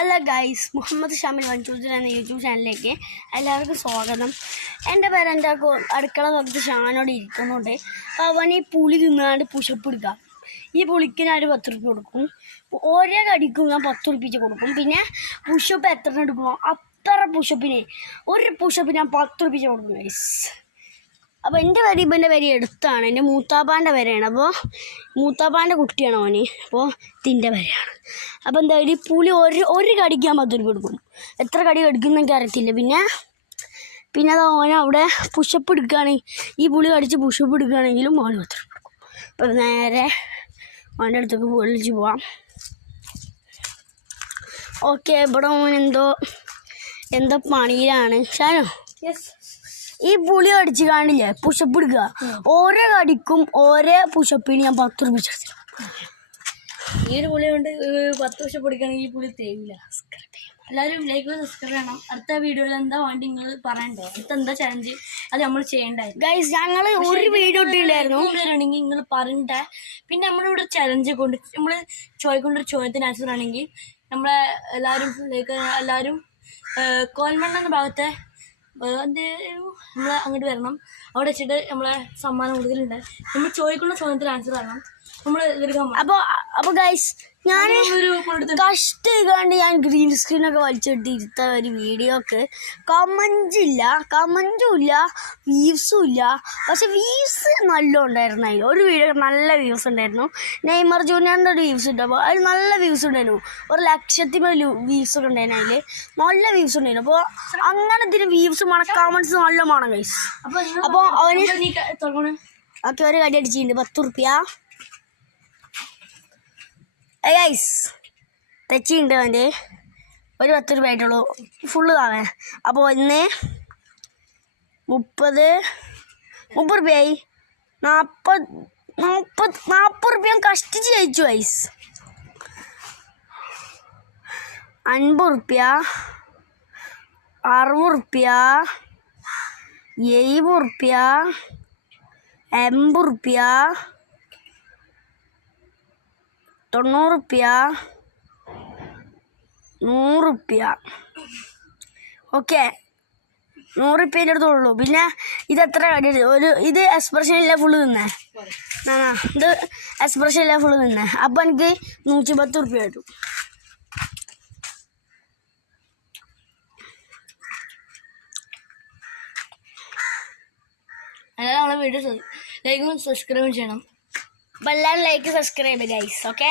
Hello guys, Muhammad Shamil വഞ്ചൂജൻ എന്ന YouTube ചാനലിലേക്ക് എല്ലാവർക്കും സ്വാഗതം. എൻ്റെ പേര് എൻ്റെ അടുക്കള ഭാഗത്ത് ഷാനോട് ഇരിക്കുന്നുണ്ട്. അവൻ ഈ പുളി തിന്നാണ്ട് പുഷപ്പ് എടുക്കാം. ഈ പുളിക്ക് ഞാൻ 10 രൂപ കൊടുക്കും. ഓരോ കടിക്കും ഞാൻ 10 രൂപ കൊടുക്കും. പിന്നെ പുഷപ്പ് എത്ര എടുക്കണോ അത്ര പുഷപ്പിന് ഒരു പുഷപ്പ് ഞാൻ 10 രൂപ കൊടുക്കും ഗൈസ്. അപ്പോൾ എൻ്റെ പേര് ഇവൻ്റെ പേര് എടുത്താണ്, എൻ്റെ മൂത്താപ്പാൻ്റെ പേരാണ്. അപ്പോൾ മൂത്താപ്പാൻ്റെ കുട്ടിയാണ് അവന്. അപ്പോൾ ഇതിൻ്റെ പേരാണ്. അപ്പോൾ എന്തായാലും ഈ പുളി ഒരു കടിക്ക് ഞാൻ 10 രൂപ കൊടുക്കും. എത്ര കടി കടിക്കുന്ന എനിക്ക് അറിയത്തില്ല. പിന്നെ അത് ഓന അവിടെ പുഷപ്പ് എടുക്കുകയാണെങ്കിൽ ഈ പുളി കടിച്ച് പുഷപ്പ് എടുക്കുകയാണെങ്കിലും ഓന് 10 രൂപ കൊടുക്കും. അപ്പോൾ നേരെ അവൻ്റെ അടുത്തേക്ക് വിളിച്ച് പോവാം. ഓക്കെ, ഇവിടെ ഓൻ എന്തോ പണിയിലാണ്. ഷാനോ, ഈ പുളി കടിച്ച് കാണില്ലേ പുഷപ്പ് എടുക്കുക. ഓരോ കടിക്കും ഓരോ പുഷപ്പിന് ഞാൻ 10 രൂപ കൊടുത്തു. ഈ ഒരു പുളി കൊണ്ട് 10 പുഷപ്പ് എടുക്കുകയാണെങ്കിൽ ഈ പുളി തേവില്ല. എല്ലാവരും ലൈക്ക് സബ്സ്ക്രൈബ് ചെയ്യണം. അടുത്ത വീഡിയോയിൽ എന്താ വേണ്ടി നിങ്ങൾ പറയണ്ടേ, അടുത്ത എന്താ ചലഞ്ച് അത് നമ്മൾ ചെയ്യണ്ടായിരുന്നു ഗൈസ്. ഞങ്ങൾ ഒരു വീഡിയോ ഇട്ടില്ലായിരുന്നു നിങ്ങൾ പറയണ്ടേ. പിന്നെ നമ്മളിവിടെ ചലഞ്ച് കൊണ്ട് നമ്മൾ ചോദിക്കൊണ്ടൊരു ചോദ്യത്തിന് ആൻസർ ആണെങ്കിൽ നമ്മളെ എല്ലാവരും കോൽമണ്ണ എന്ന ഭാഗത്തെ നമ്മൾ അങ്ങോട്ട് വരണം. അവിടെ വെച്ചിട്ട് നമ്മളെ സമ്മാനം കൂടുതലുണ്ട്. നമ്മൾ ചോദിക്കുന്ന ചോദ്യത്തിന് ആൻസർ തരണം. നമ്മൾ അപ്പോൾ ഗൈസ്, ഞാൻ കഷ്ടമായിക്കാണ്ട് ഞാൻ ഗ്രീൻ സ്ക്രീനൊക്കെ വലിച്ചെടുത്തിരുത്ത ഒരു വീഡിയോ ഒക്കെ കമൻറ്റും ഇല്ല വ്യൂസും ഇല്ല. പക്ഷെ വ്യൂസ് നല്ല ഉണ്ടായിരുന്നു. അതിൽ ഒരു വീഡിയോ നല്ല വ്യൂസ് ഉണ്ടായിരുന്നു. നെയ്മർ ജൂനിയറിൻ്റെ ഒരു വ്യൂസ് ഉണ്ട്. അപ്പോൾ അതിൽ നല്ല വ്യൂസ് ഉണ്ടായിരുന്നു. 100,000 വ്യൂസ് ഒക്കെ ഉണ്ടായിരുന്നു. അതിൽ നല്ല വ്യൂസ് ഉണ്ടായിരുന്നു. അപ്പോൾ അങ്ങനെ ഇതിന് വ്യൂസ് വേണം, കമൻസ് നല്ല വേണം ഗൈസ്. അപ്പോൾ അവന് ഒക്കെ ഒരു കടി അടിച്ചിട്ടുണ്ട് 10 രൂപ. ഗൈസ്, തെച്ചിയുണ്ട് അവൻ്റെ ഒരു 10 രൂപ ആയിട്ടുള്ളൂ. ഫുള്ള് താവേ. അപ്പോൾ 1 30 രൂപയായി. 40 രൂപ ഞാൻ കഷ്ടിച്ച് ജയിച്ചു ഗൈസ്. 50 രൂപ, 60 രൂപ, 70 രൂപ, 80 രൂപ, 90 രൂപ, 100 രൂപ. ഓക്കെ, 100 രൂപേൻ്റെ അടുത്തുള്ളൂ. പിന്നെ ഇതെത്ര കടി ഇത് എക്സ്പ്രഷൻ ഇല്ല ഫുള്ള് തിന്നേ. ഇത് എക്സ്പ്രഷൻ ഇല്ല ഫുള്ള് തിന്നേ. അപ്പം എനിക്ക് 110 രൂപ കിട്ടും. അല്ലാതെ നമ്മളെ വീഡിയോ ലൈക്കും സബ്സ്ക്രൈബും ചെയ്യണം. അപ്പോൾ എല്ലാവരും ലൈക്ക് സബ്സ്ക്രൈബ് ഗൈസ്. ഓക്കെ.